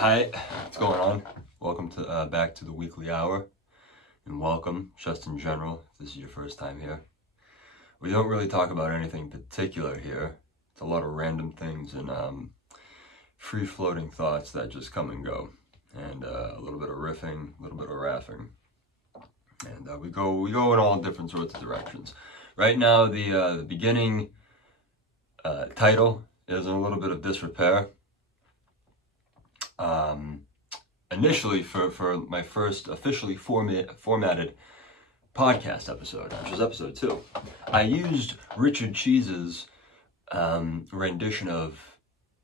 Hi, what's going on? Welcome to back to the weekly hour, and welcome, just in general, if this is your first time here. We don't really talk about anything particular here. It's a lot of random things and free-floating thoughts that just come and go, and a little bit of riffing, a little bit of raffing, and we go in all different sorts of directions. Right now, the beginning title is in a little bit of disrepair. Initially, for my first officially formatted podcast episode, which was episode 2, I used Richard Cheese's rendition of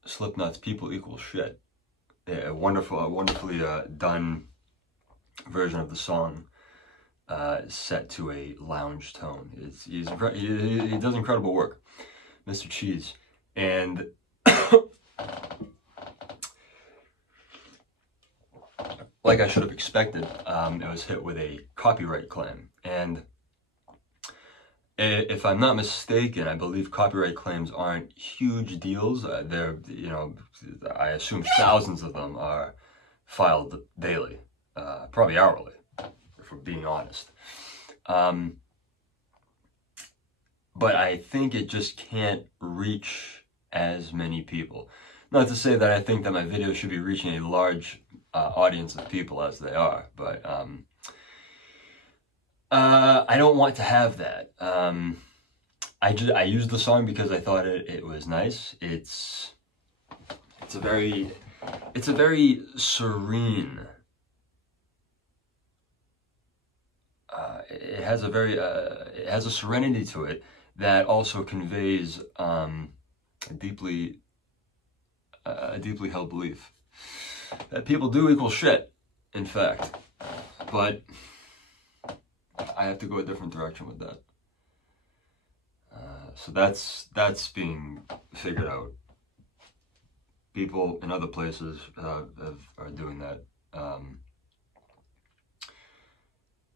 Slipknot's "People Equal Shit," a wonderfully done version of the song, set to a lounge tone. He does incredible work, Mr. Cheese, and like I should have expected, it was hit with a copyright claim. And if I'm not mistaken, I believe copyright claims aren't huge deals. They're, I assume thousands of them are filed daily, probably hourly, if we're being honest. But I think it just can't reach as many people. Not to say that I think that my videos should be reaching a large audience of people as they are, but I don't want to have that. I used the song because I thought it was nice. It's a very serene. It has a serenity to it that also conveys a deeply held belief that people do equal shit, in fact, but I have to go a different direction with that. So that's being figured out. People in other places are doing that,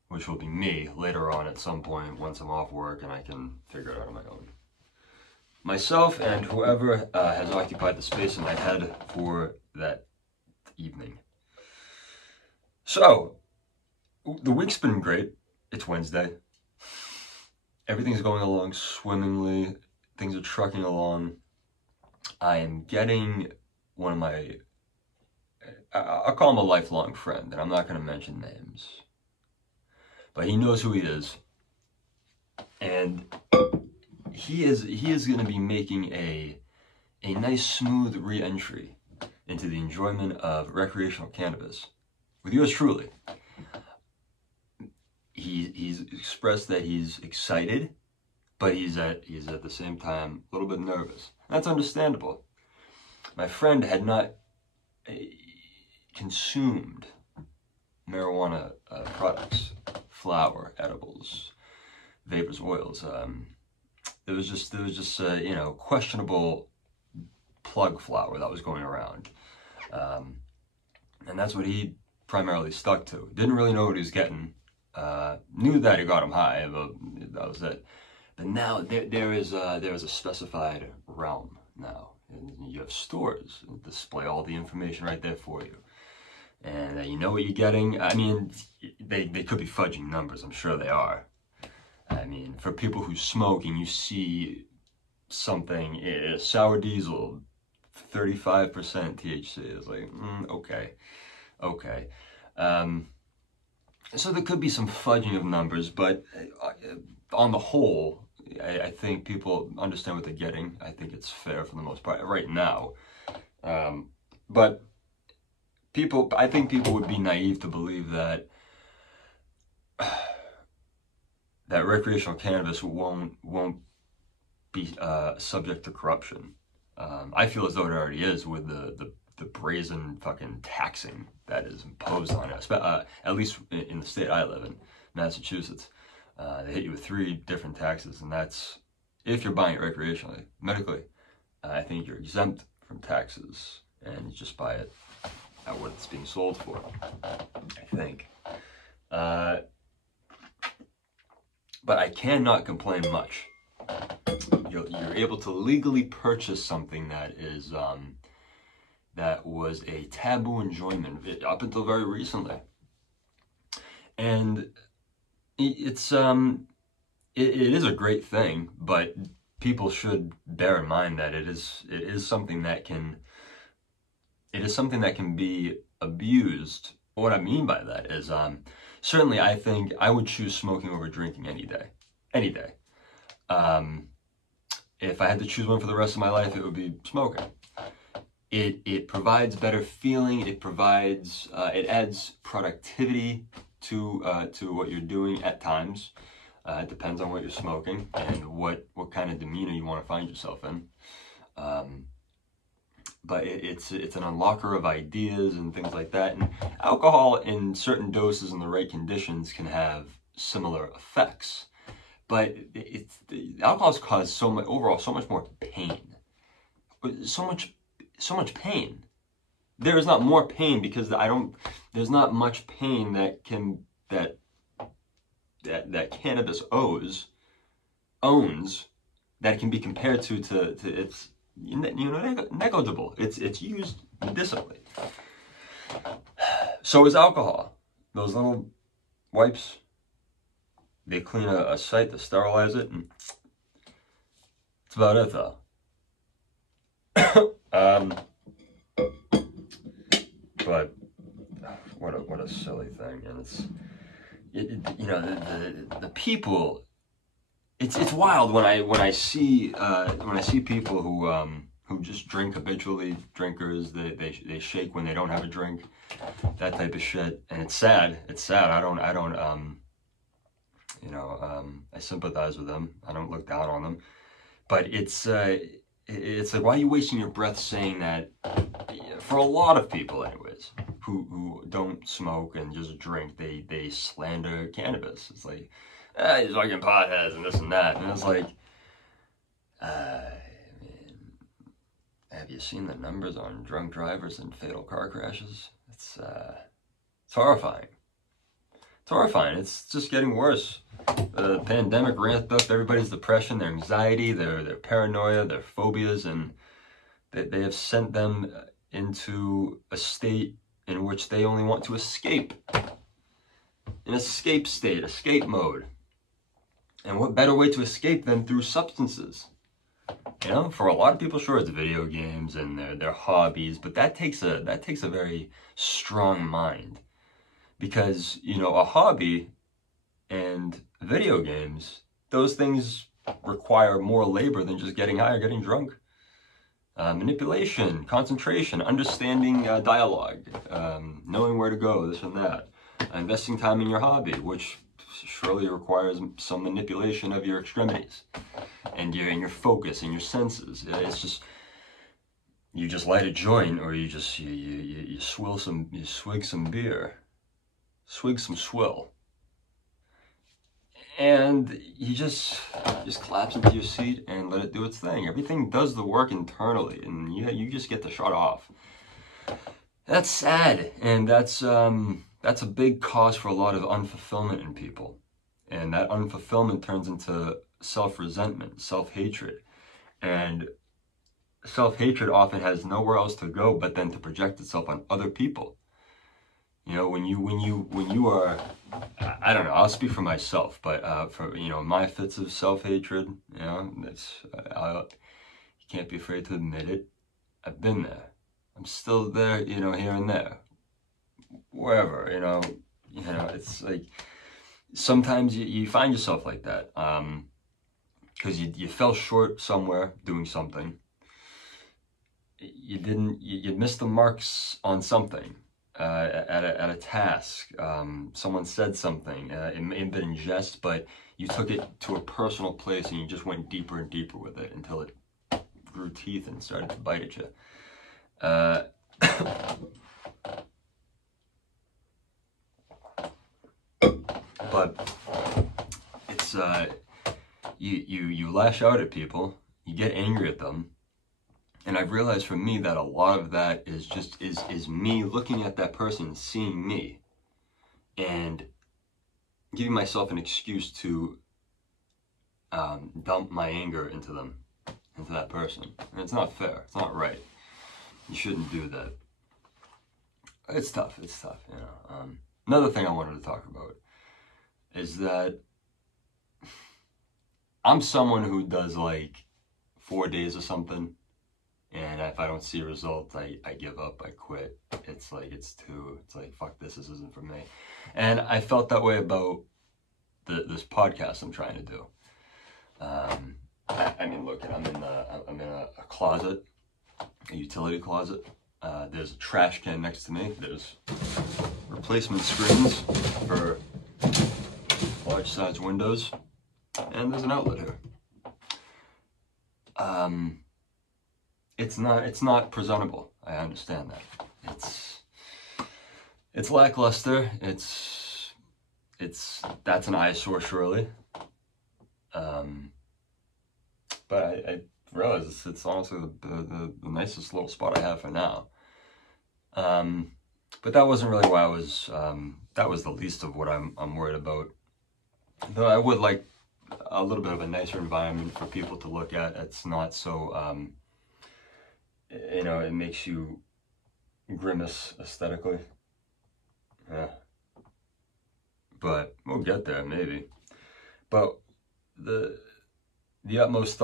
which will be me later on at some point once I'm off work and I can figure it out on my own. Myself and whoever has occupied the space in my head for that evening. So, the week's been great. It's Wednesday. Everything's going along swimmingly. Things are trucking along. I am getting one of my, I'll call him a lifelong friend, and I'm not going to mention names. But he knows who he is. And he is going to be making a nice smooth re-entry into the enjoyment of recreational cannabis with yours truly. He's expressed that he's excited, but he's at the same time a little bit nervous. That's understandable. My friend had not consumed marijuana products, flour, edibles, vapors, oils. There was just questionable plug flour that was going around. And that's what he primarily stuck to. Didn't really know what he was getting. Knew that it got him high, but that was it. But now there is a specified realm now. And you have stores that display all the information right there for you. And you know what you're getting. I mean, they could be fudging numbers. I'm sure they are. I mean, for people who smoke and you see something, sour diesel, 35% THC, it's like, okay. So there could be some fudging of numbers, but on the whole, I think people understand what they're getting. I think it's fair for the most part right now. But I think people would be naive to believe that recreational cannabis won't be subject to corruption. I feel as though it already is with the brazen fucking taxing that is imposed on it, at least in the state I live in, Massachusetts. They hit you with 3 different taxes, and that's if you're buying it recreationally. Medically, I think you're exempt from taxes, and you just buy it at what it's being sold for, I think. But I cannot complain much. You're able to legally purchase something that is that was a taboo enjoyment up until very recently. And it is a great thing, but people should bear in mind that it is something that can be abused. What I mean by that is, certainly I think I would choose smoking over drinking any day. Any day. If I had to choose one for the rest of my life, it would be smoking. It provides better feeling. It provides it adds productivity to what you're doing at times. It depends on what you're smoking and what kind of demeanor you want to find yourself in. But it's an unlocker of ideas and things like that. And alcohol in certain doses and the right conditions can have similar effects. But alcohol's caused so much more pain. So much pain. There is not more pain because there's not much pain that cannabis owns that can be compared to its, negligible. It's used medicinally. So is alcohol. Those little wipes, they clean a site to sterilize it, and that's about it, though. But what a silly thing, and the people. It's wild when I see people who just drink habitually, drinkers. They shake when they don't have a drink, that type of shit, and it's sad. It's sad. I sympathize with them. I don't look down on them, but it's like, why are you wasting your breath saying that? For a lot of people, anyways, who don't smoke and just drink, they slander cannabis. It's like, these fucking potheads and this and that, and it's like, have you seen the numbers on drunk drivers and fatal car crashes? It's horrifying. It's horrifying. It's just getting worse. The pandemic ramped up everybody's depression, their anxiety, their paranoia, their phobias, and they have sent them into a state in which they only want to escape. An escape state, escape mode. And what better way to escape than through substances? For a lot of people, sure, it's video games and their hobbies, but that takes a very strong mind. Because, a hobby and video games, those things require more labor than just getting high or getting drunk. Manipulation, concentration, understanding dialogue, knowing where to go, this and that. Investing time in your hobby, which surely requires some manipulation of your extremities and your focus and your senses. It's just, you just light a joint, or you just you swig some beer, swig some swill, and you just collapse into your seat and let it do its thing. Everything does the work internally, and you just get to shut off. That's sad, and that's a big cause for a lot of unfulfillment in people. And that unfulfillment turns into self-resentment, self-hatred. And self-hatred often has nowhere else to go but then to project itself on other people. When you are, I don't know, I'll speak for myself, but for my fits of self-hatred, you can't be afraid to admit it. I've been there. I'm still there, here and there. Wherever, it's like, sometimes you find yourself like that, because you fell short somewhere doing something. You missed the marks on something, at a task. Someone said something, it may have been in jest, but you took it to a personal place and you just went deeper and deeper with it until it grew teeth and started to bite at you. But it's you lash out at people, you get angry at them, and I've realized for me that a lot of that is me looking at that person, seeing me, and giving myself an excuse to dump my anger into that person. And it's not fair. It's not right. You shouldn't do that. It's tough, you know. Another thing I wanted to talk about is that I'm someone who does like 4 days or something, and if I don't see a result, I give up, I quit. It's like, it's like, fuck this isn't for me. And I felt that way about this podcast I'm trying to do. I mean, look, I'm in a closet, a utility closet. There's a trash can next to me. There's replacement screens for large size windows, and there's an outlet here. It's not presentable. I understand that. It's lackluster. That's an eyesore, surely. But I realize it's honestly the nicest little spot I have for now. But that wasn't really why I was, that was the least of what I'm worried about. Though I would like a little bit of a nicer environment for people to look at. It's not so, you know, it makes you grimace aesthetically. Yeah. But we'll get there, maybe. But the utmost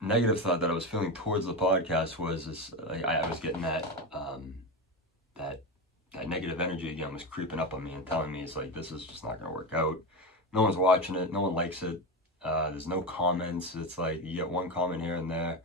negative thought that I was feeling towards the podcast was this, like, I was getting that negative energy again was creeping up on me and telling me it's like, this is just not going to work out. No one's watching it. No one likes it. There's no comments. It's like you get one comment here and there.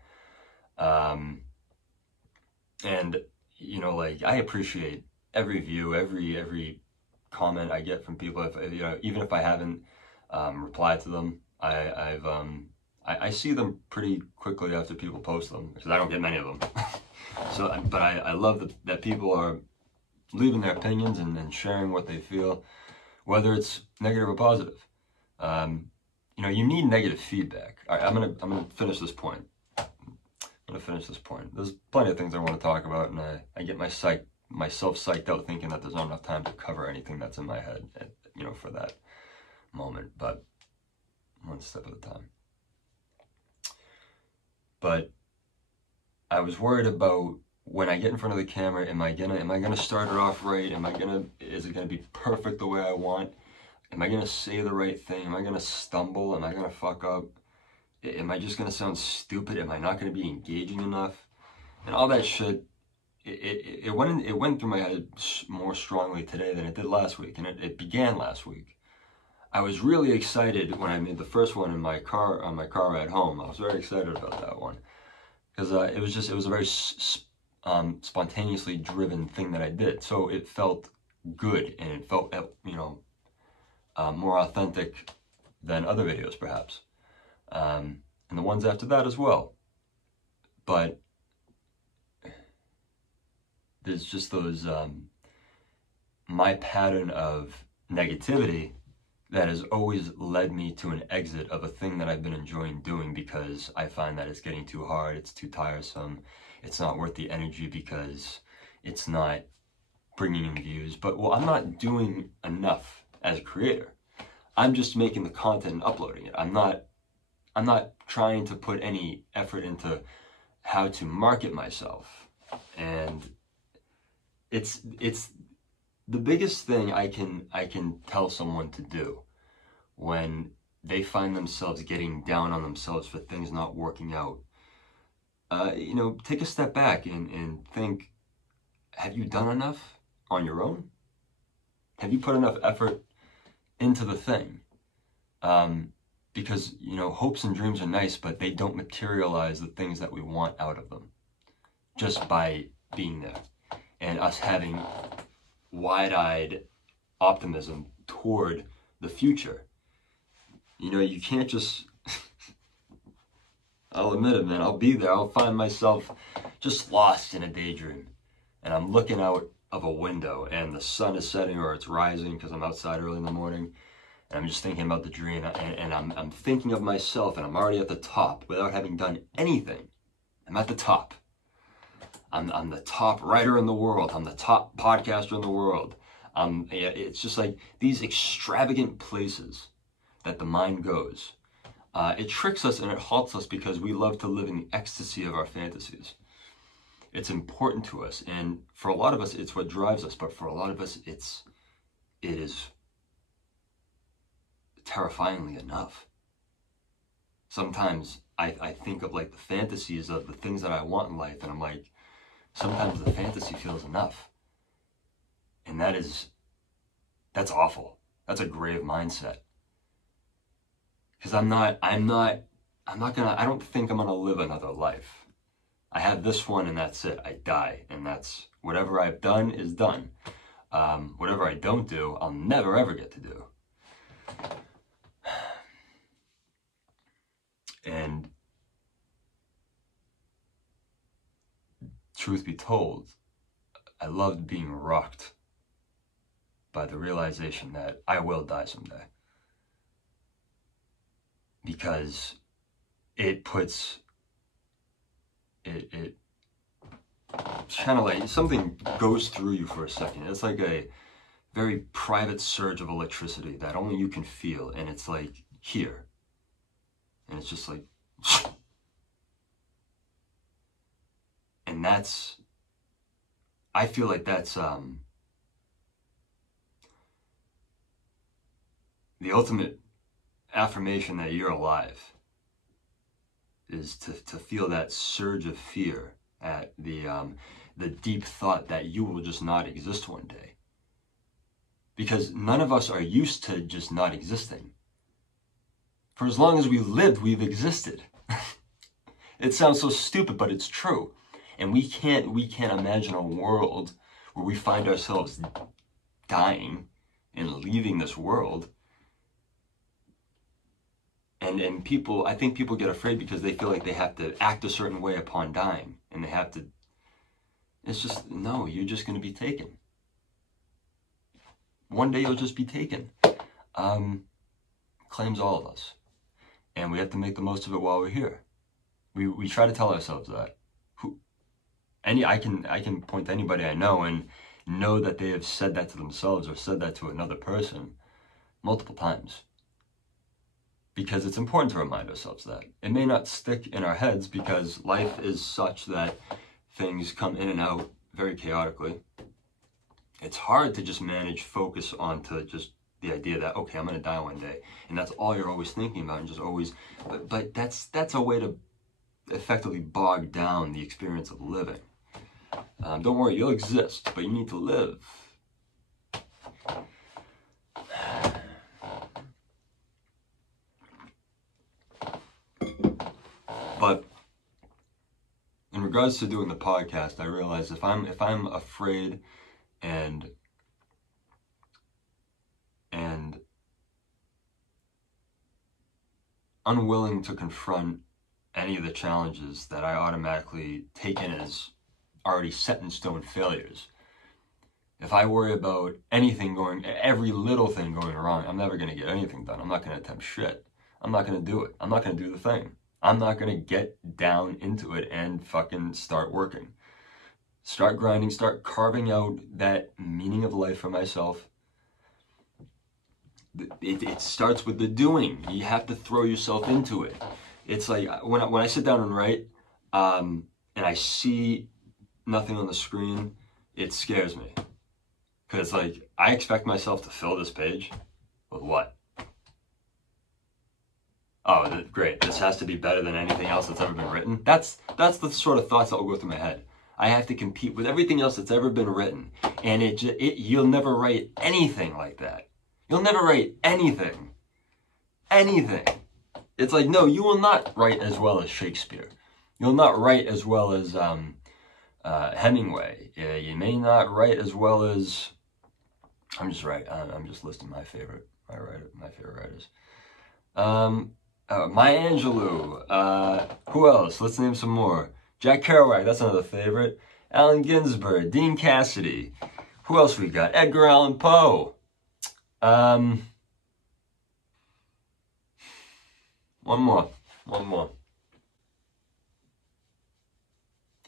And, you know, like, I appreciate every view, every comment I get from people. If, you know, even if I haven't replied to them, I see them pretty quickly after people post them, because I don't get many of them. So, but I love that people are leaving their opinions and sharing what they feel, whether it's negative or positive. You know, you need negative feedback. All right, I'm gonna finish this point. There's plenty of things I want to talk about, and I get myself psyched out thinking that there's not enough time to cover anything that's in my head, you know, for that moment. But one step at a time. But I was worried about when I get in front of the camera, am I gonna start it off right? Is it gonna be perfect the way I want? Am I gonna say the right thing? Am I gonna stumble? Am I gonna fuck up? Am I just gonna sound stupid? Am I not gonna be engaging enough? And all that shit, it went through my head more strongly today than it did last week, and it began last week. I was really excited when I made the first one in my car, on my car ride home. I was very excited about that one, because it was a very spontaneously driven thing that I did. So it felt good, and it felt, you know, more authentic than other videos, perhaps. And the ones after that as well. But there's just those, my pattern of negativity that has always led me to an exit of a thing that I've been enjoying doing, because I find that it's getting too hard, it's too tiresome, it's not worth the energy because it's not bringing in views. But, well, I'm not doing enough as a creator. I'm just making the content and uploading it. I'm not trying to put any effort into how to market myself. And it's the biggest thing I can tell someone to do when they find themselves getting down on themselves for things not working out. You know, take a step back and think, have you done enough on your own? Have you put enough effort into the thing? Because, you know, hopes and dreams are nice, but they don't materialize the things that we want out of them just by being there. And us having wide-eyed optimism toward the future. You know, you can't just, I'll admit it, man, I'll be there, I'll find myself just lost in a daydream. And I'm looking out of a window and the sun is setting or it's rising because I'm outside early in the morning. And I'm just thinking about the dream, and I'm thinking of myself, and I'm already at the top without having done anything. I'm at the top. I'm the top writer in the world. I'm the top podcaster in the world. It's just like these extravagant places that the mind goes. It tricks us and it halts us because we love to live in the ecstasy of our fantasies. It's important to us, and for a lot of us, it's what drives us. But for a lot of us, it is terrifyingly enough. Sometimes I think of like the fantasies of the things that I want in life, and I'm like, sometimes the fantasy feels enough, and that's awful. That's a grave mindset. Because I don't think I'm gonna live another life. I have this one and that's it. I die, and that's whatever I've done is done. Whatever I don't do, I'll never ever get to do. And truth be told, I loved being rocked by the realization that I will die someday. Because it puts it's kind of like something goes through you for a second. It's like a very private surge of electricity that only you can feel, and it's like here, and it's just like, and I feel like that's the ultimate affirmation that you're alive, is to feel that surge of fear at the deep thought that you will just not exist one day. Because none of us are used to just not existing. For as long as we lived, we've existed. It sounds so stupid, but it's true. And we can't imagine a world where we find ourselves dying and leaving this world. And people, I think people get afraid because they feel like they have to act a certain way upon dying. And they have to, it's just, no, you're just going to be taken. One day you'll just be taken. Claims all of us. And we have to make the most of it while we're here. We try to tell ourselves that. I can point to anybody I know and know that they have said that to themselves or said that to another person multiple times. Because it's important to remind ourselves that. It may not stick in our heads because life is such that things come in and out very chaotically. It's hard to just manage focus onto just the idea that, okay, I'm going to die one day. And that's all you're always thinking about, and just always, but that's a way to effectively bog down the experience of living. Don't worry, you'll exist, but you need to live. But in regards to doing the podcast, I realized if I'm afraid and unwilling to confront any of the challenges that I automatically take in as already set in stone failures. If I worry about every little thing going wrong, I'm never going to get anything done. I'm not going to attempt shit. I'm not going to do it. I'm not going to do the thing. I'm not going to get down into it and fucking start working. Start grinding, start carving out that meaning of life for myself. It starts with the doing. You have to throw yourself into it. It's like when I sit down and write, and I see nothing on the screen, it scares me. Because like I expect myself to fill this page with what? Oh, great! This has to be better than anything else that's ever been written. That's the sort of thoughts that will go through my head. I have to compete with everything else that's ever been written, and you'll never write anything like that. You'll never write anything. Anything. It's like, no, you will not write as well as Shakespeare. You'll not write as well as Hemingway. You may not write as well as... I'm just listing my favorite writers. Maya Angelou. Who else? Let's name some more. Jack Kerouac, that's another favorite. Allen Ginsberg, Dean Cassidy. Who else we got? Edgar Allan Poe. One more. I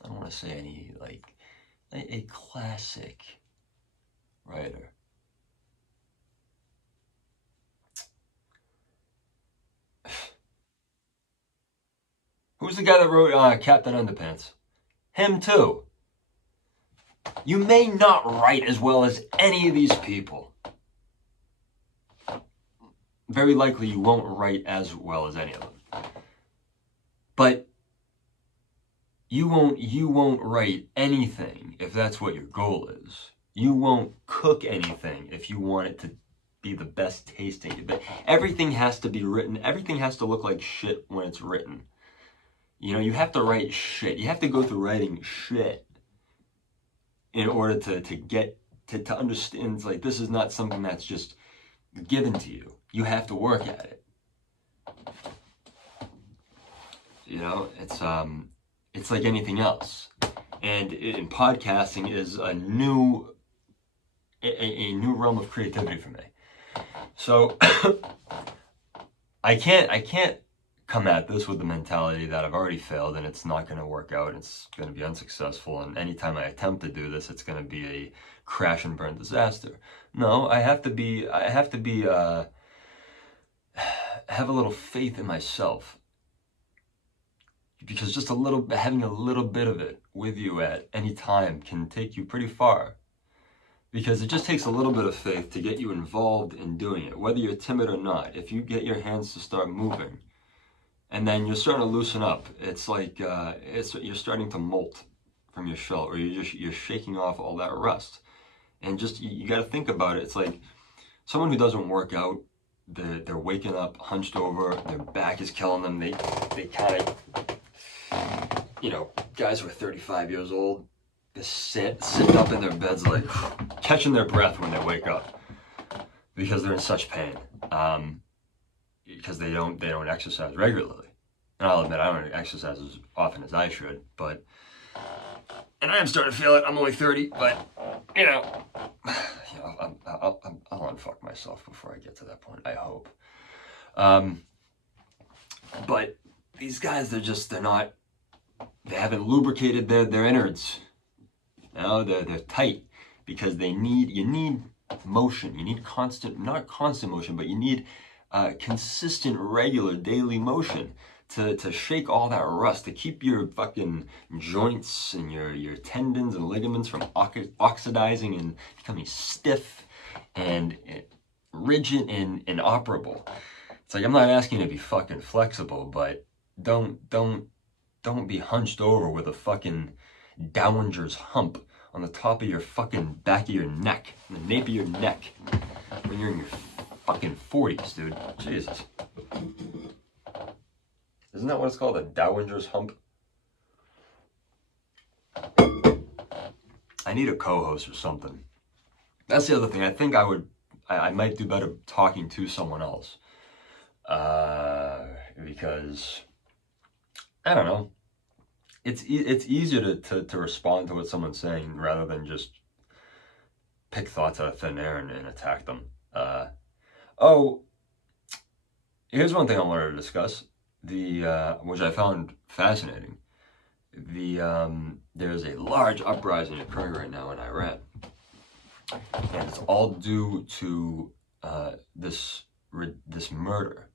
don't want to say any, like, a classic writer. Who's the guy that wrote Captain Underpants? Him too. You may not write as well as any of these people. Very likely you won't write as well as any of them. But you won't write anything if that's what your goal is. You won't cook anything if you want it to be the best tasting. But everything has to be written. Everything has to look like shit when it's written. You know, you have to write shit. You have to go through writing shit in order to get to understand. It's like, this is not something that's just given to you. You have to work at it. You know, it's like anything else. And in podcasting is a new realm of creativity for me. So I can't come at this with the mentality that I've already failed and it's not going to work out, it's going to be unsuccessful, and anytime I attempt to do this, it's going to be a crash and burn disaster. No, I have to have a little faith in myself, because just having a little bit of it with you at any time can take you pretty far. Because it just takes a little bit of faith to get you involved in doing it, whether you're timid or not. If you get your hands to start moving, and then you're starting to loosen up, it's like you're starting to molt from your shell, or you're shaking off all that rust. And just you got to think about it. It's like someone who doesn't work out. They're waking up hunched over. Their back is killing them. They kind of, you know, guys who are 35 years old. Just sitting up in their beds, like catching their breath when they wake up, because they're in such pain, because they don't exercise regularly. And I'll admit, I don't exercise as often as I should, and I am starting to feel it. I'm only 30, but I'll unfuck myself before I get to that point, I hope. But these guys, they haven't lubricated their innards. No, they're tight, because you need motion. You need not constant motion, but you need consistent, regular, daily motion to shake all that rust, to keep your fucking joints and your tendons and ligaments from oxidizing and becoming stiff and rigid and inoperable. It's like, I'm not asking you to be fucking flexible, but don't be hunched over with a fucking dowager's hump on the top of your fucking back of your neck, the nape of your neck, when you're in your fucking 40s, dude. Jesus. Isn't that what it's called? A dowager's hump? I need a co-host or something. That's the other thing. I think I might do better talking to someone else. Because, I don't know. It's easier to respond to what someone's saying rather than just pick thoughts out of thin air and attack them. Here's one thing I wanted to discuss, which I found fascinating. There's a large uprising occurring right now in Iran, and it's all due to this murder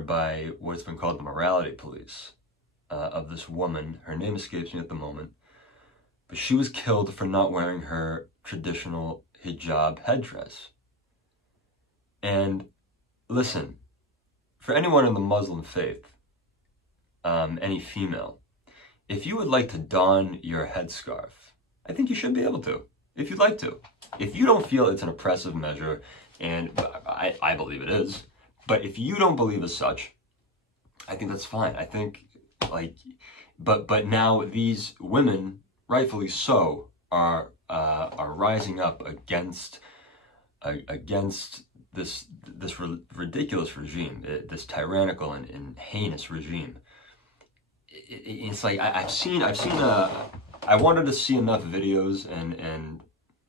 by what's been called the morality police. Of this woman. Her name escapes me at the moment, but she was killed for not wearing her traditional hijab headdress. And listen, for anyone in the Muslim faith, any female, if you would like to don your headscarf, I think you should be able to, if you'd like to. If you don't feel it's an oppressive measure, and I believe it is, but if you don't believe as such, I think that's fine. I think, but now these women, rightfully so, are rising up against this ridiculous regime, this tyrannical and heinous regime. It's like I wanted to see enough videos, and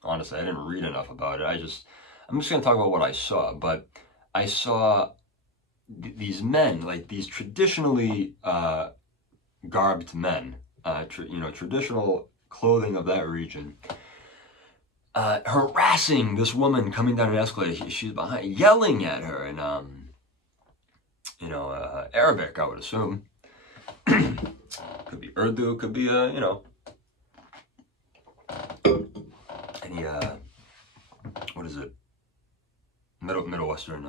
honestly, I didn't read enough about it. I'm just going to talk about what I saw, but I saw these men, like these traditionally garbed men, traditional clothing of that region, harassing this woman coming down an escalator. She's behind, yelling at her in, Arabic, I would assume. Could be Urdu, could be, any what is it? Middle Western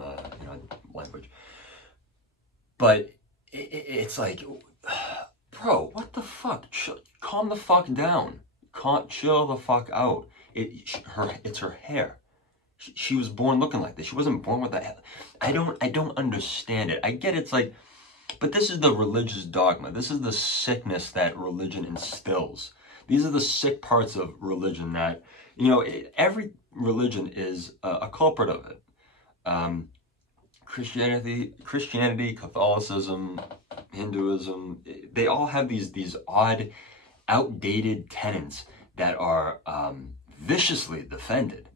language. But it's like, bro, what the fuck? Calm the fuck down. Chill the fuck out. It's her hair. She was born looking like this. She wasn't born with that. I don't understand it. I get it's like, but this is the religious dogma. This is the sickness that religion instills. These are the sick parts of religion that, every religion is a culprit of it. Christianity, Catholicism, Hinduism, they all have these odd, outdated tenets that are viciously defended.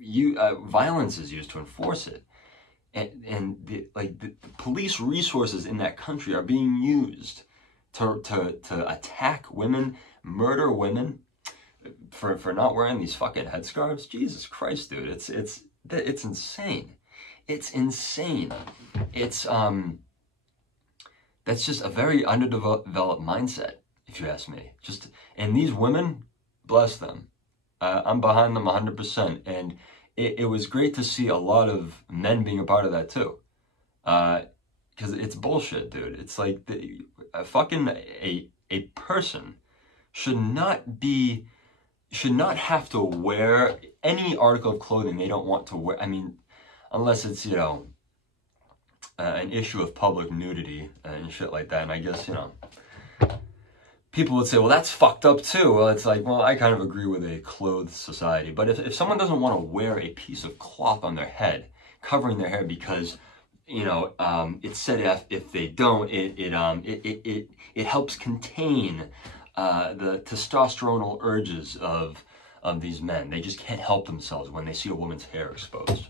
Violence is used to enforce it. And the police resources in that country are being used to attack women, murder women for not wearing these fucking headscarves. Jesus Christ, dude, it's insane. It's insane. It's that's just a very underdeveloped mindset, if you ask me. And these women, bless them. I'm behind them 100%, and it was great to see a lot of men being a part of that too, because it's bullshit, dude. It's like a person should not have to wear any article of clothing they don't want to wear. I mean, unless it's an issue of public nudity and shit like that, and I guess people would say, well, that's fucked up too. Well, it's like, well, I kind of agree with a clothed society. But if someone doesn't want to wear a piece of cloth on their head, covering their hair because, it's said if they don't, it helps contain the testosteronal urges of these men. They just can't help themselves when they see a woman's hair exposed.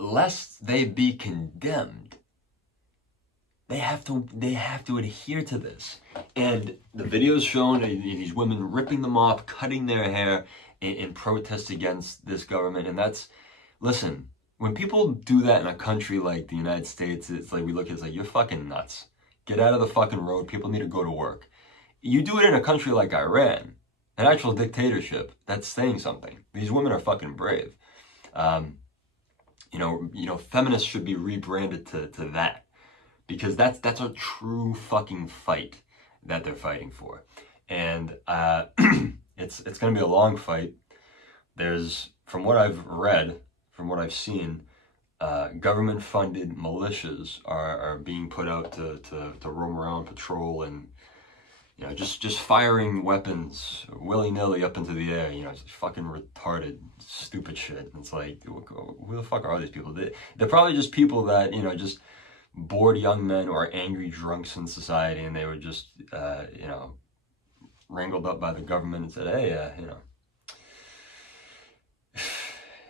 Lest they be condemned, they have to adhere to this. And the videos showing these women ripping them off, cutting their hair in protest against this government. And listen, when people do that in a country like the United States, it's like we look at it, it's like, you're fucking nuts. Get out of the fucking road. People need to go to work. You do it in a country like Iran, an actual dictatorship, that's saying something. These women are fucking brave. Feminists should be rebranded to that, because that's a true fucking fight that they're fighting for. And it's going to be a long fight. There's, from what I've read, from what I've seen, government-funded militias are being put out to roam around, patrol, and just firing weapons willy-nilly up into the air, just fucking retarded, stupid shit. It's like, who the fuck are these people? They're probably just people that, just bored young men or angry drunks in society, and they were just, wrangled up by the government and said, hey,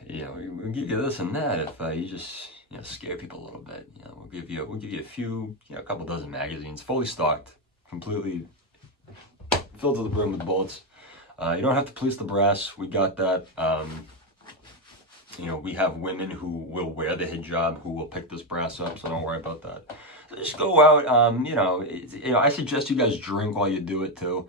we'll give you this and that if you just, scare people a little bit. We'll give you a few, a couple dozen magazines, fully stocked, completely filled to the brim with bullets. You don't have to police the brass. We got that. We have women who will wear the hijab, who will pick this brass up, so don't worry about that. So just go out. I suggest you guys drink while you do it too.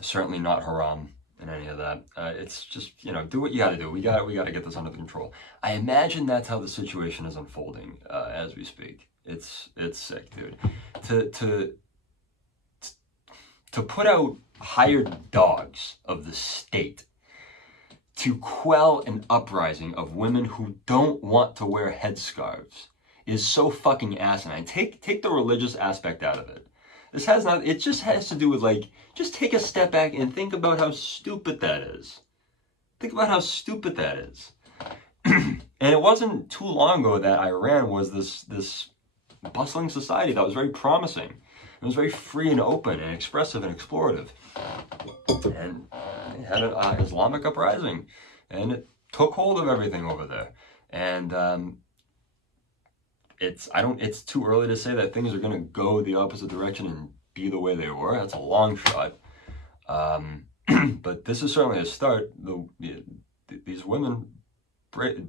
Certainly not haram in any of that. It's just, do what you got to do. We got to get this under control. I imagine that's how the situation is unfolding as we speak. It's sick, dude. To put out hired dogs of the state to quell an uprising of women who don't want to wear headscarves is so fucking asinine. Take the religious aspect out of it. It just has to do with, just take a step back and think about how stupid that is. Think about how stupid that is. And it wasn't too long ago that Iran was this bustling society that was very promising. It was very free and open and expressive and explorative. And it had an Islamic uprising. And it took hold of everything over there. And it's too early to say that things are going to go the opposite direction and be the way they were. That's a long shot. But this is certainly a start. These women,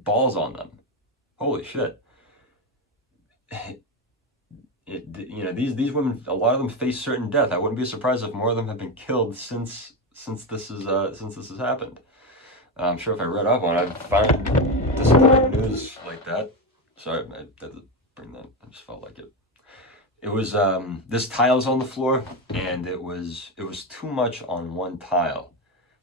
balls on them. Holy shit. These women, a lot of them face certain death. I wouldn't be surprised if more of them have been killed since this has happened. I'm sure if I read up on it, I'd find disappointing news like that. Sorry, I had to bring that. I just felt like it. It was this tile's on the floor, and it was too much on one tile,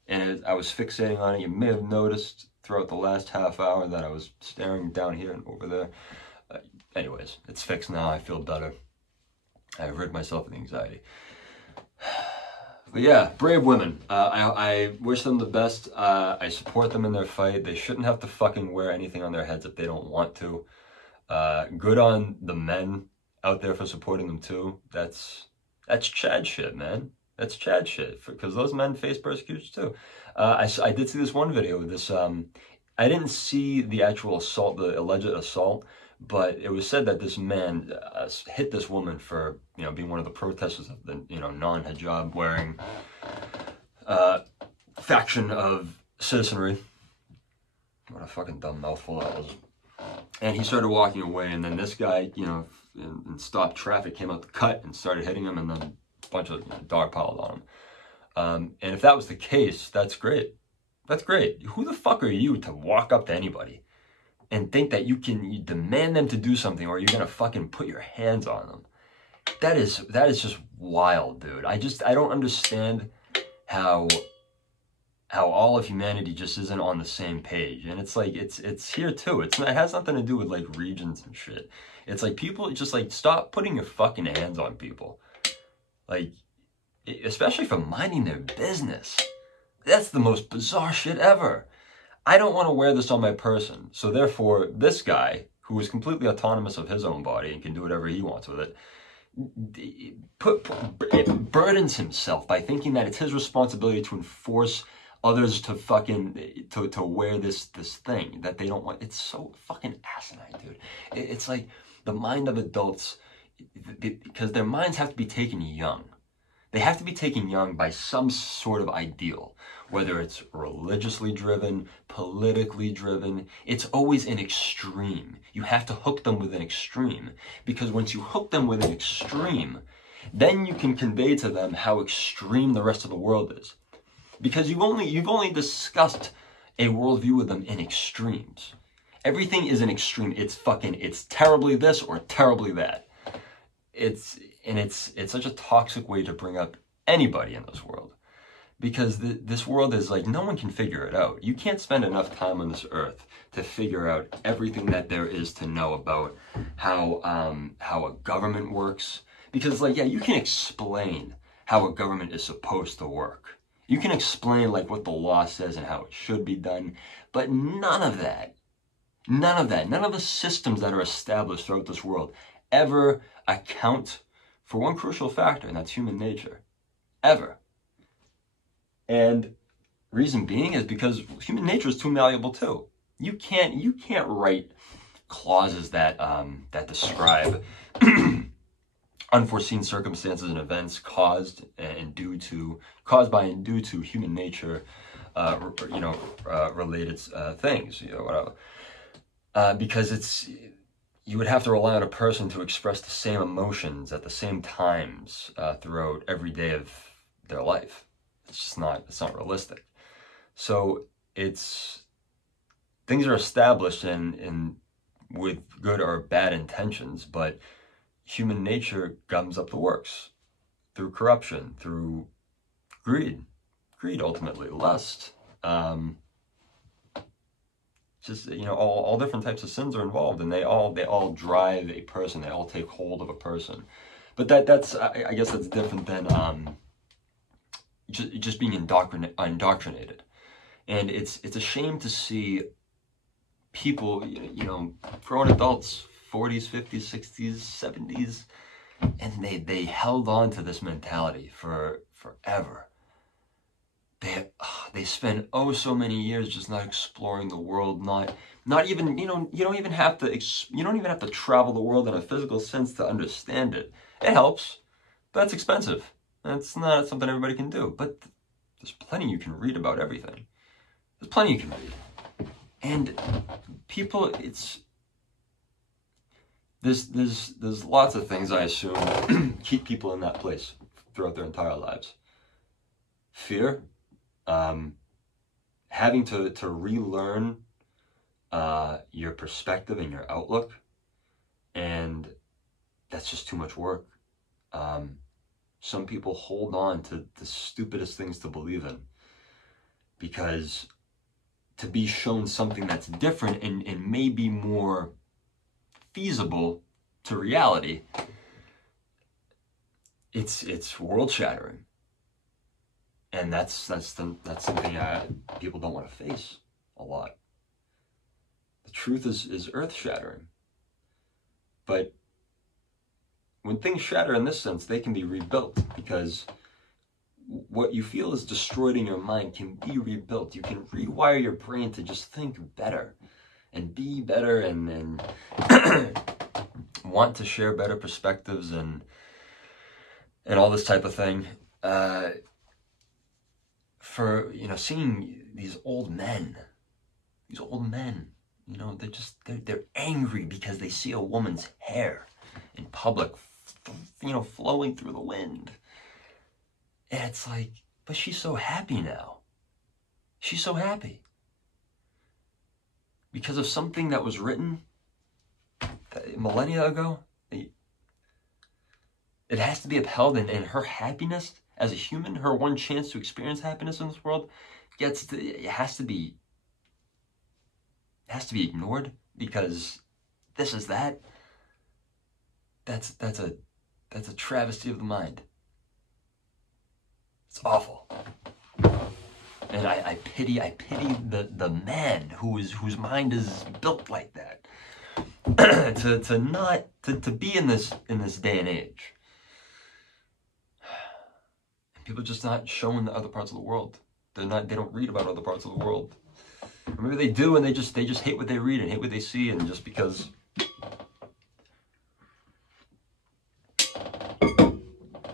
and I was fixating on it. You may have noticed throughout the last half hour that I was staring down here and over there. Anyways, it's fixed now. I feel better. I've rid myself of the anxiety. But yeah, brave women. I wish them the best. I support them in their fight. They shouldn't have to fucking wear anything on their heads if they don't want to. Good on the men out there for supporting them too. That's Chad shit, man. That's Chad shit. Because those men face persecution too. I did see this one video with this. I didn't see the actual assault, the alleged assault, but it was said that this man hit this woman for, being one of the protesters of the, non-hijab wearing faction of citizenry. What a fucking dumb mouthful that was. And he started walking away, and then this guy, in stopped traffic, came out the cut and started hitting him, and then a bunch of dog piled on him. And if that was the case, that's great. That's great. Who the fuck are you to walk up to anybody and think that you demand them to do something, or you're gonna fucking put your hands on them? That is just wild, dude. I don't understand how all of humanity just isn't on the same page. And it's like, it's here too. It has nothing to do with like regions and shit. It's like, people just like, stop putting your fucking hands on people. Like, especially for minding their business. That's the most bizarre shit ever. I don't want to wear this on my person. So therefore, this guy, who is completely autonomous of his own body and can do whatever he wants with it, burdens himself by thinking that it's his responsibility to enforce others to fucking to wear this thing that they don't want. It's so fucking asinine, dude. It's like the mind of adults, because their minds have to be taken young. They have to be taken young by some sort of ideal, whether it's religiously driven, politically driven. It's always an extreme. You have to hook them with an extreme, because once you hook them with an extreme, then you can convey to them how extreme the rest of the world is. Because you've only discussed a worldview with them in extremes. Everything is an extreme. It's terribly this or terribly that. It's such a toxic way to bring up anybody in this world. Because this world is like, no one can figure it out. You can't spend enough time on this earth to figure out everything that there is to know about how a government works. Because like, yeah, you can explain how a government is supposed to work. You can explain like what the law says and how it should be done, but none of the systems that are established throughout this world ever account for one crucial factor, and that's human nature. Ever. And reason being is because human nature is too malleable too. You can't write clauses that describe unforeseen circumstances and events caused by and due to human nature, related things, whatever. Because you would have to rely on a person to express the same emotions at the same times throughout every day of their life. It's not realistic. So things are established in with good or bad intentions, but human nature gums up the works through corruption, through greed ultimately, lust, all different types of sins are involved, and they all drive a person. They all take hold of a person. But that's I guess that's different than just being indoctrinated. And it's a shame to see people, grown adults, 40s, 50s, 60s, 70s, and they held on to this mentality for forever. they spend oh so many years just not exploring the world, not even, you don't even have to travel the world in a physical sense to understand it. It helps, but that's expensive. That's not something everybody can do. But there's plenty you can read about everything. There's plenty you can read. And people, there's lots of things, I assume, keep people in that place throughout their entire lives. Fear, having to relearn your perspective and your outlook, and that's just too much work. Some people hold on to the stupidest things to believe in, because to be shown something that's different and maybe more feasible to reality, it's world shattering, and that's something people don't want to face a lot. The truth is earth shattering, but when things shatter in this sense, they can be rebuilt, because what you feel is destroyed in your mind can be rebuilt. You can rewire your brain to just think better and be better and want to share better perspectives and all this type of thing. For, seeing these old men, they're angry because they see a woman's hair in public, flowing through the wind. And it's like, but she's so happy now. She's so happy. Because of something that was written millennia ago. It has to be upheld, and her happiness as a human, her one chance to experience happiness in this world, it has to be ignored because this is that. That's a travesty of the mind. It's awful. And I pity the man whose mind is built like that. to be in this day and age. And people just not showing the other parts of the world. They don't read about other parts of the world. Or maybe they do, and they just hate what they read and hate what they see, and just because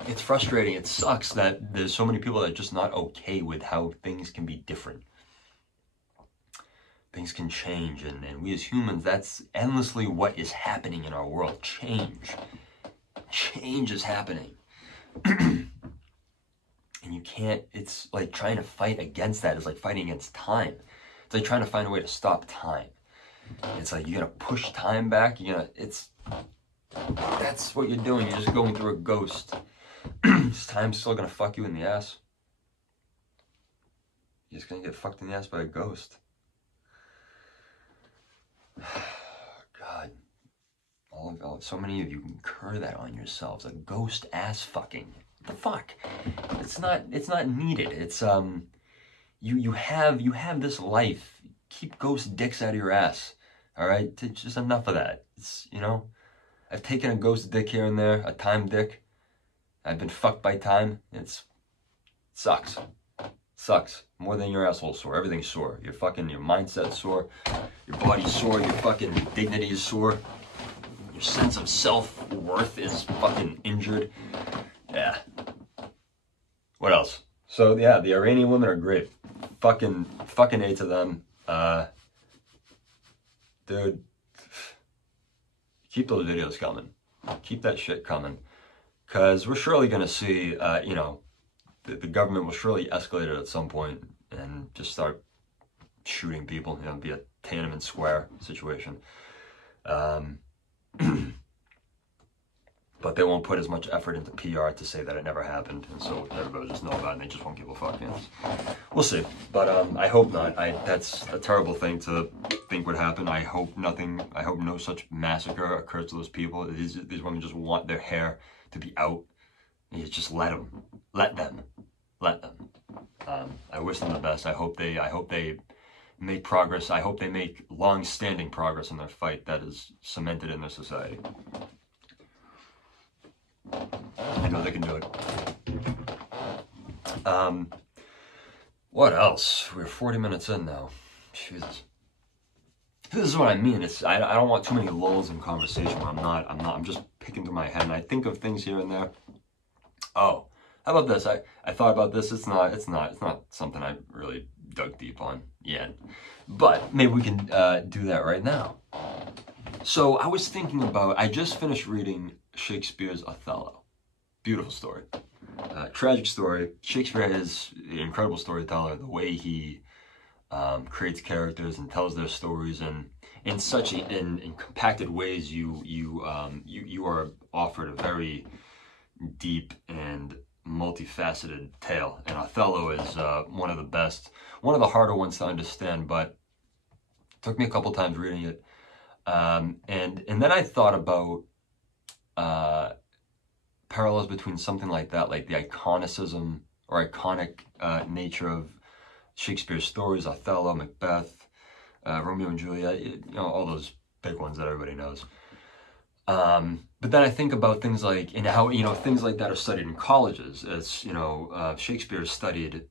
it's frustrating. It sucks that there's so many people that are just not okay with how things can be different. Things can change, and we as humans, that's endlessly what is happening in our world. Change is happening. And you can't, it's like trying to fight against that is like fighting against time. It's like trying to find a way to stop time. It's like you're gonna push time back, that's what you're doing. You're just going through a ghost. Is time still gonna fuck you in the ass? You're just gonna get fucked in the ass by a ghost. God, so many of you incur that on yourselves. A ghost ass fucking. What the fuck? It's not needed. It's you have this life. Keep ghost dicks out of your ass. All right, it's just enough of that. It's I've taken a ghost dick here and there, a time dick. I've been fucked by time. Sucks more than your asshole sore. Everything's sore. Your mindset's sore. Your body's sore. Your fucking dignity is sore. Your sense of self-worth is fucking injured. Yeah. What else? So yeah, the Iranian women are great. Fucking A to them. Dude, keep those videos coming. Keep that shit coming. Because we're surely going to see, the government will surely escalate it at some point and just start shooting people, be a Tiananmen Square situation. But they won't put as much effort into PR to say that it never happened, and so everybody will just know about it and they just won't give a fuck. We'll see. But I hope not. That's a terrible thing to think would happen. I hope no such massacre occurs to those people. These women just want their hair to be out. And you just let them. I wish them the best. I hope they make progress. I hope they make long-standing progress in their fight that is cemented in their society. I know they can do it. What else? We're 40 minutes in now. Jesus. This is what I mean. I don't want too many lulls in conversation where I'm just picking through my head and I think of things here and there. Oh, how about this? I thought about this. It's not something I really dug deep on yet. But maybe we can do that right now. So I was thinking about, I just finished reading Shakespeare's Othello. Beautiful story. Tragic story. Shakespeare is an incredible storyteller. The way he creates characters and tells their stories, and in such in compacted ways, you are offered a very deep and multifaceted tale. And Othello is one of the best, one of the harder ones to understand, but it took me a couple times reading it. And then I thought about parallels between something like that, like the iconicism or iconic nature of Shakespeare's stories, Othello, Macbeth, Romeo and Juliet, all those big ones that everybody knows. But then I think about things like, and how, things like that are studied in colleges. It's, Shakespeare studied,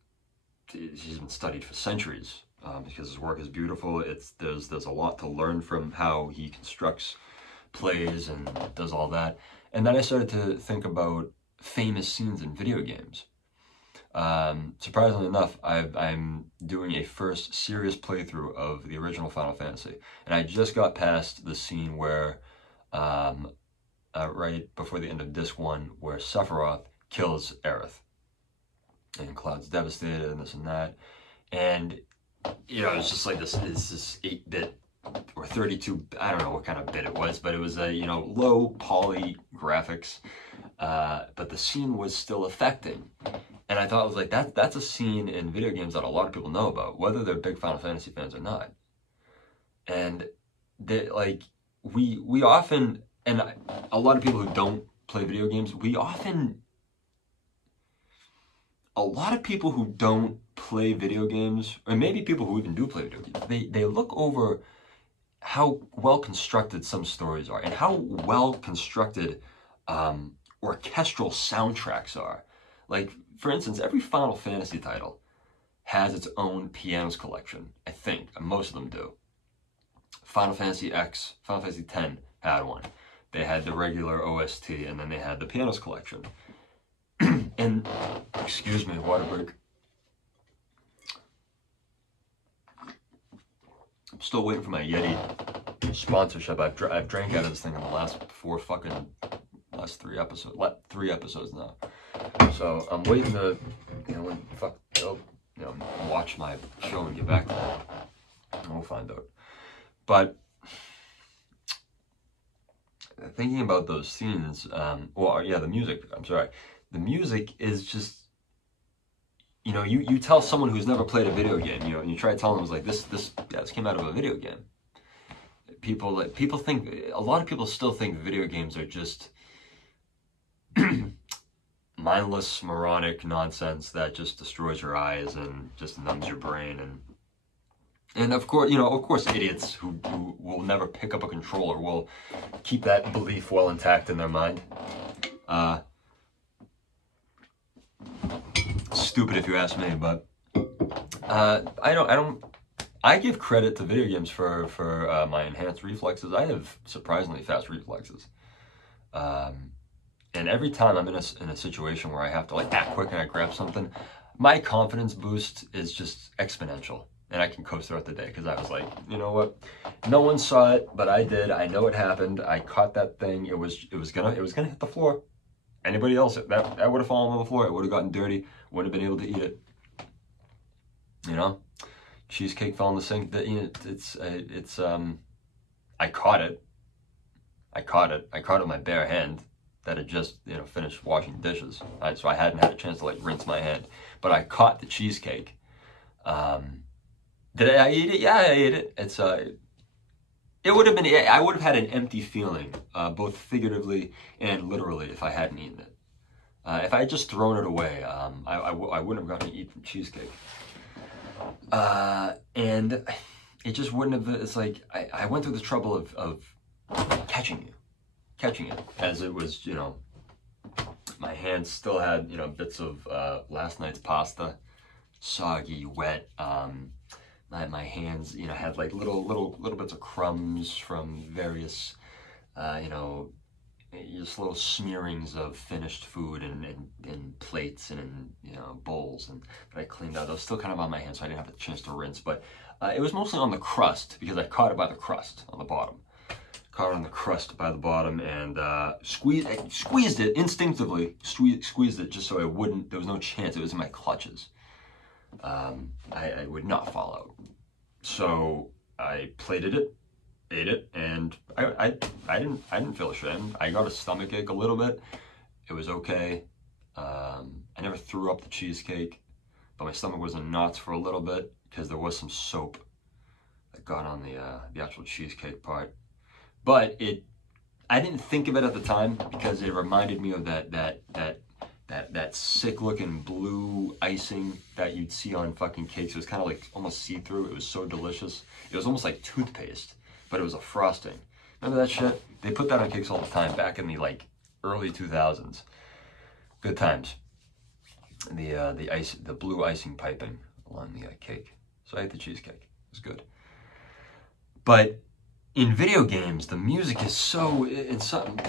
he's been studied for centuries, because his work is beautiful. There's a lot to learn from how he constructs plays and does all that. And then I started to think about famous scenes in video games. Surprisingly enough, I'm doing a first serious playthrough of the original Final Fantasy, and I just got past the scene where, right before the end of Disc 1, where Sephiroth kills Aerith, and Cloud's devastated and this and that, and it's just like this 8-bit or 32, I don't know what kind of bit it was, but it was a low poly graphics, but the scene was still affecting. And I thought, I was like, that's a scene in video games that a lot of people know about, whether they're big Final Fantasy fans or not. And we often, and a lot of people who don't play video games, a lot of people who don't play video games, or maybe people who even do play video games, they look over how well constructed some stories are and how well constructed orchestral soundtracks are. Like, for instance, every Final Fantasy title has its own pianos collection. I think most of them do. Final Fantasy X, Final Fantasy X had one. They had the regular OST, and then they had the pianos collection. And, excuse me, water break. I'm still waiting for my Yeti sponsorship. I've drank out of this thing in the last three episodes now. So I'm waiting to, watch my show and get back to that. We'll find out. But thinking about those scenes, the music. I'm sorry, the music is just, you tell someone who's never played a video game, and you try to tell them, this came out of a video game. People think, a lot of people still think video games are just mindless, moronic nonsense that just destroys your eyes and just numbs your brain, and of course, idiots who will never pick up a controller will keep that belief well intact in their mind. Stupid if you ask me, but I give credit to video games for my enhanced reflexes. I have surprisingly fast reflexes. And every time I'm in a situation where I have to act quick and I grab something, my confidence boost is just exponential, and I can coast throughout the day because I was like, you know what? No one saw it, but I did. I know it happened. I caught that thing. It was gonna hit the floor. Anybody else, that would have fallen on the floor. It would have gotten dirty. Wouldn't have been able to eat it. Cheesecake fell in the sink. I caught it. I caught it with my bare hand that had just, finished washing dishes. So I hadn't had a chance to rinse my hand. But I caught the cheesecake. Did I eat it? Yeah, I ate it. It would have been, I would have had an empty feeling, both figuratively and literally, if I hadn't eaten it. If I had just thrown it away, I wouldn't have gotten to eat the cheesecake. And it just wouldn't have, it's like, I went through the trouble of catching it, as it was, my hands still had, bits of last night's pasta soggy, wet. My hands, you know, had like little bits of crumbs from various, you know, just little smearings of finished food and plates and in, you know, bowls, and that I cleaned out. That was still kind of on my hands, so I didn't have a chance to rinse. But it was mostly on the crust, because I caught it by the crust on the bottom. Caught it on the crust by the bottom, and squeezed it instinctively. Squeezed it just so it wouldn't. There was no chance. It was in my clutches. I would not fall out. So I plated it, ate it, and I didn't feel ashamed. I got a stomach ache a little bit. It was okay. I never threw up the cheesecake, but my stomach was in knots for a little bit because there was some soap that got on the actual cheesecake part. But I didn't think of it at the time because it reminded me of that sick looking blue icing that you'd see on fucking cakes. It was kind of like almost see-through. It was so delicious. It was almost like toothpaste, but it was a frosting. Remember that shit? They put that on cakes all the time back in the like early 2000s. Good times. The blue icing piping along the cake. So I ate the cheesecake. It was good. But in video games, the music is so, a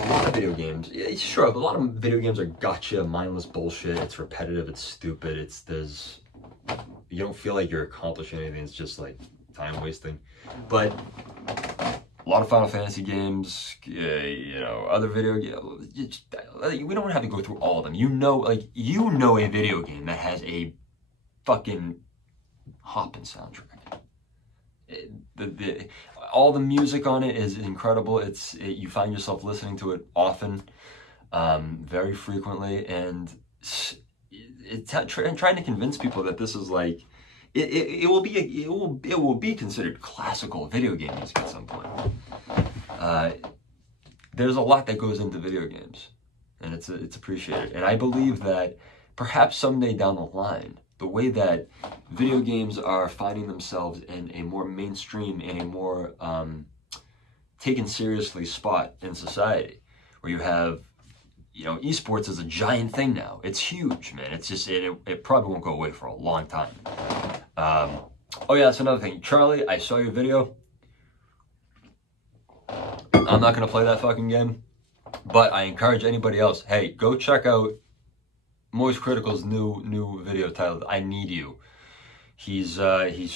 lot of video games, yeah, sure, a lot of video games are gotcha, mindless bullshit, it's repetitive, it's stupid, you don't feel like you're accomplishing anything, it's just like time wasting. But a lot of Final Fantasy games, you know, other video games, we don't have to go through all of them. You know a video game that has a fucking hopping soundtrack. All the music on it is incredible. You find yourself listening to it often, very frequently, and trying to convince people that this is like it will be considered classical video game music at some point. There's a lot that goes into video games, and it's appreciated. And I believe that perhaps someday down the line, the way that video games are finding themselves in a more mainstream and a more taken seriously spot in society, where you have, you know, esports is a giant thing now. It's huge, man. It's just, it probably won't go away for a long time. Oh yeah, that's another thing. Charlie, I saw your video. I'm not going to play that fucking game, but I encourage anybody else, hey, go check out Moist Critical's new video titled "I Need You." He's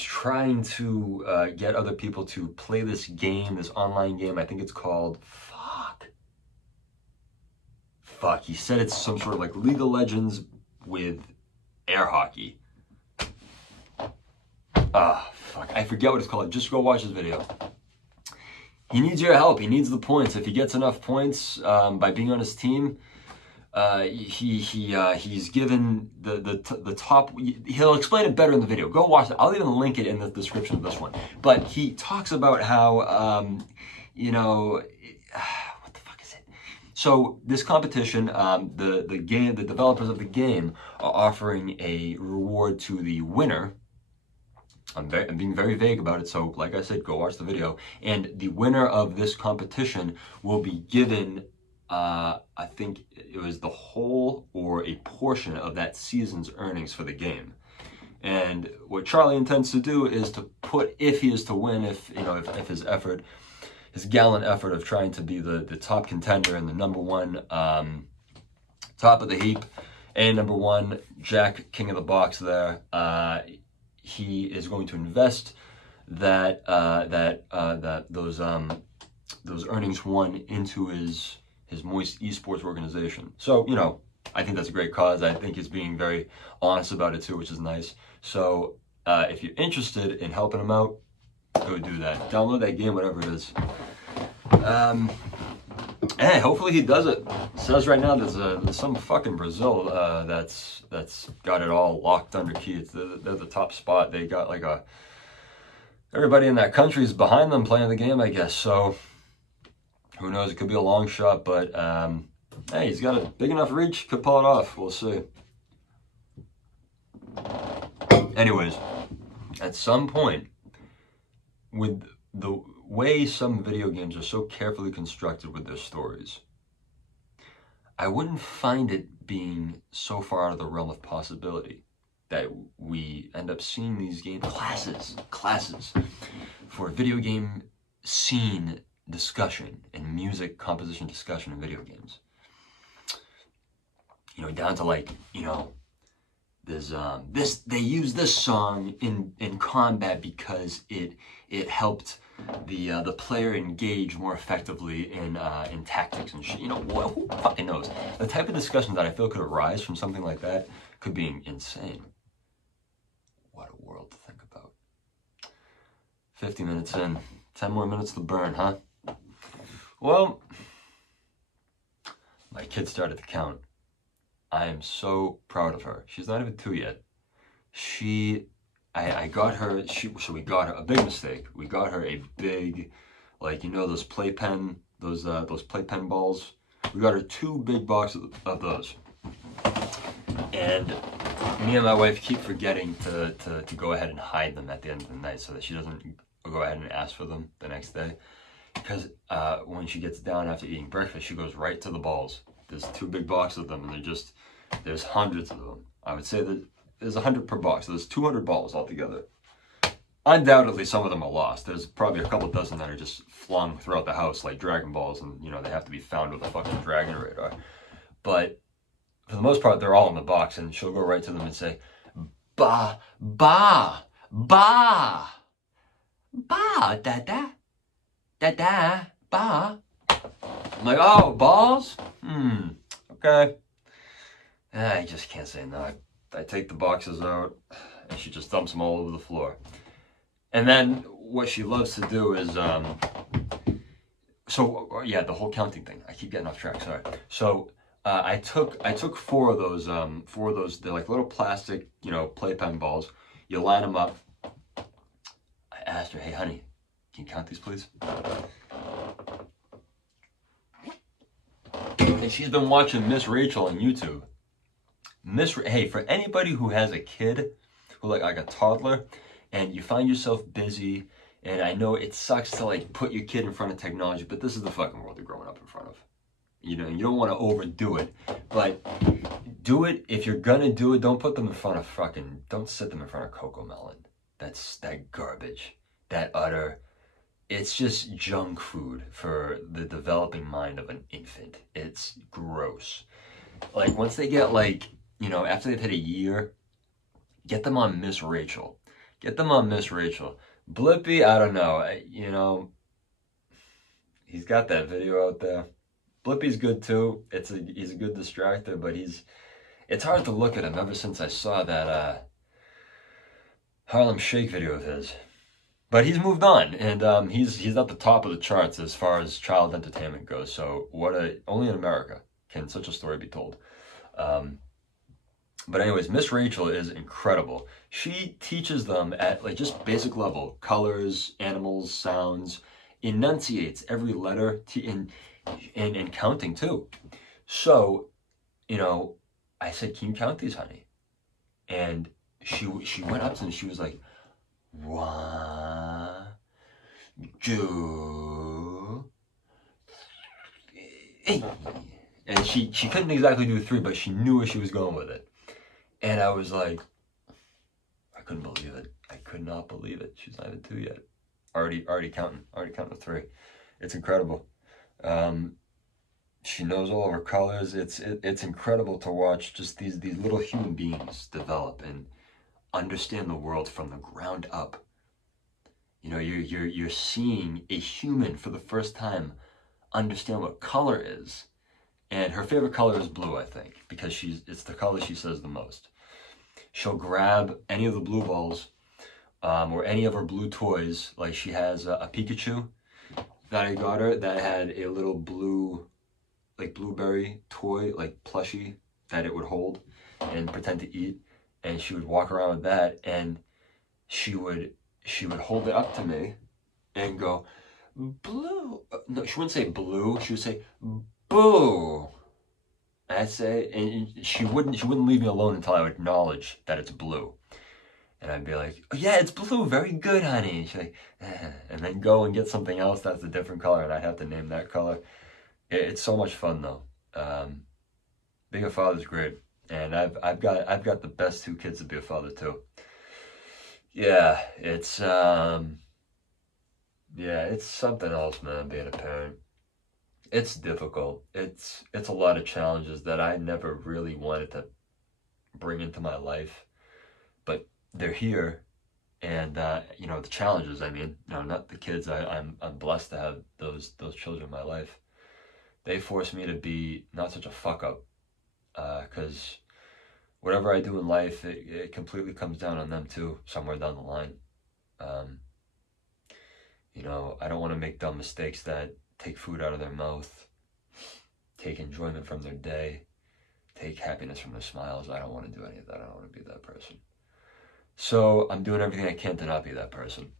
trying to get other people to play this game, this online game. I think it's called fuck. He said it's some sort of like League of Legends with air hockey. Fuck. I forget what it's called. Just go watch this video. He needs your help. He needs the points. If he gets enough points by being on his team, he's given the top. He'll explain it better in the video. Go watch it. I'll even link it in the description of this one. But he talks about how you know, what the fuck is it? So this competition, the developers of the game are offering a reward to the winner. I'm being very vague about it, so like I said, go watch the video. And the winner of this competition will be given, I think it was the whole or a portion of that season's earnings for the game. And what Charlie intends to do is to put, if he is to win, if his effort, his gallant effort of trying to be the top contender and the number one, top of the heap, and number one, Jack, king of the box there, he is going to invest those earnings won into his Moist Esports organization. So, you know, I think that's a great cause. I think he's being very honest about it too, which is nice. So if you're interested in helping him out, go do that. Download that game, whatever it is. Hey, hopefully he does it. It says right now there's some fucking Brazil that's got it all locked under key. They're the top spot. They got like everybody in that country is behind them playing the game, I guess. So who knows? It could be a long shot, but hey, he's got a big enough reach. Could pull it off. We'll see. Anyways, at some point, with the way some video games are so carefully constructed with their stories, I wouldn't find it being so far out of the realm of possibility that we end up seeing these game classes for video game scene discussion and music composition discussion in video games. You know, down to like, you know, there's they use this song in combat because it helped the player engage more effectively in tactics and shit. You know, who fucking knows? The type of discussion that I feel could arise from something like that could be insane. What a world to think about. 50 minutes in, 10 more minutes to burn, huh? Well, my kid started to count. I am so proud of her. She's not even 2 yet. I got her, so we got her a big mistake. We got her a big, like, you know, those playpen balls. We got her 2 big boxes of those. And me and my wife keep forgetting to go ahead and hide them at the end of the night so that she doesn't go ahead and ask for them the next day. Because when she gets down after eating breakfast, she goes right to the balls. There's 2 big boxes of them, and there's hundreds of them. I would say that there's 100 per box, so there's 200 balls altogether. Undoubtedly, some of them are lost. There's probably a couple dozen that are just flung throughout the house like Dragon Balls, and you know they have to be found with a fucking dragon radar. But for the most part, they're all in the box, and she'll go right to them and say, "Ba, ba, ba, ba, da da, da da, ba." I'm like, "Oh, balls? Okay." I just can't say no. I take the boxes out, and she just dumps them all over the floor. And then what she loves to do is, so yeah, the whole counting thing. I keep getting off track. Sorry. So I took 4 of those. They're like little plastic, you know, playpen balls. You line them up. I asked her, "Hey, honey, can you count these, please?" And she's been watching Miss Rachel on YouTube. Hey, for anybody who has a kid, who like a toddler, and you find yourself busy, and I know it sucks to like put your kid in front of technology, but this is the fucking world they're growing up in front of. You know, you don't want to overdo it, but do it. If you're gonna do it, don't put them in front of don't sit them in front of Coco Melon. That's that garbage. That utter, it's just junk food for the developing mind of an infant. It's gross. Like once they get like, you know, after they've hit a year, get them on Miss Rachel. Get them on Miss Rachel. Blippi, I don't know. You know, he's got that video out there. Blippi's good too. He's a good distractor, but it's hard to look at him ever since I saw that Harlem Shake video of his. But he's moved on, and he's at the top of the charts as far as child entertainment goes. So only in America can such a story be told. But anyways, Miss Rachel is incredible. She teaches them at like just basic level, colors, animals, sounds, enunciates every letter and counting too. So, you know, I said, "Can you count these, honey?" And she went up to me and she was like, 1, 2, 3. And she couldn't exactly do 3, but she knew where she was going with it. And I was like, I couldn't believe it. I could not believe it. She's not even 2 yet. Already counting to 3. It's incredible. She knows all of her colors. It's incredible to watch just these little human beings develop and understand the world from the ground up. You know, you're seeing a human for the first time understand what color is. And her favorite color is blue, I think, because it's the color she says the most. She'll grab any of the blue balls, or any of her blue toys. Like she has a Pikachu that I got her that had a little blue, like blueberry toy, like plushie that it would hold and pretend to eat. And she would walk around with that, and she would hold it up to me and go, "Blue." No, she wouldn't say blue. She would say, "Boo." I'd say, and she wouldn't leave me alone until I would acknowledge that it's blue. And I'd be like, "Oh, yeah, it's blue. Very good, honey." And she's like, and then go and get something else that's a different color, and I'd have to name that color. It's so much fun, though. Being a father is great. And I've got the best two kids to be a father too. Yeah, it's something else, man, being a parent. It's difficult. It's a lot of challenges that I never really wanted to bring into my life, but they're here. And the challenges, I mean, not the kids. I'm blessed to have those children in my life. They force me to be not such a fuck up, because whatever I do in life, it completely comes down on them too, somewhere down the line. Um, I don't want to make dumb mistakes that take food out of their mouth, take enjoyment from their day, take happiness from their smiles. I don't want to do any of that. I don't want to be that person. So I'm doing everything I can to not be that person.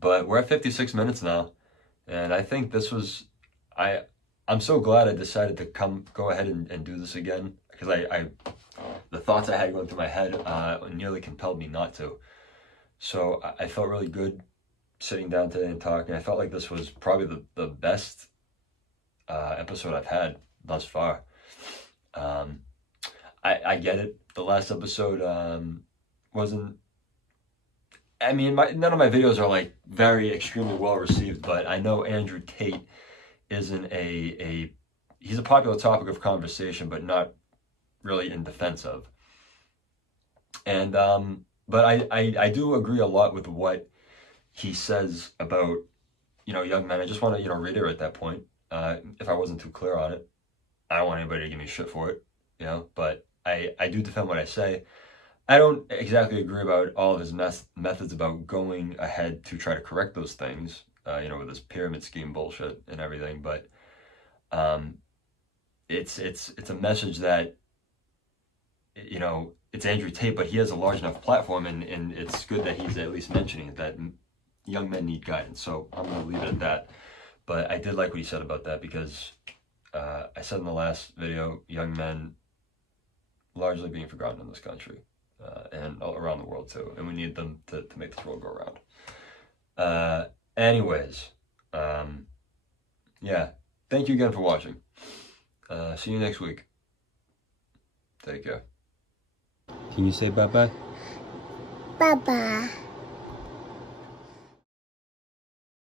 But we're at 56 minutes now, and I think this was, I'm so glad I decided to go ahead and do this again, because the thoughts I had going through my head nearly compelled me not to. So I felt really good sitting down today and talking. I felt like this was probably the best episode I've had thus far. I get it. The last episode wasn't. I mean, none of my videos are like very extremely well received, but I know Andrew Tate isn't he's a popular topic of conversation, but not really in defense of. And but I do agree a lot with what he says about young men. I just want to reiterate that point. If I wasn't too clear on it, I don't want anybody to give me shit for it, but I do defend what I say. I don't exactly agree about all of his methods about going ahead to try to correct those things, with this pyramid scheme bullshit and everything. But it's a message that, it's Andrew Tate, but he has a large enough platform, and it's good that he's at least mentioning it, that young men need guidance. So I'm going to leave it at that. But I did like what he said about that, because I said in the last video, young men largely being forgotten in this country. And around the world too, and we need them to make this world go around. Anyways, yeah, thank you again for watching. See you next week. Take care. Can you say bye-bye? Bye-bye.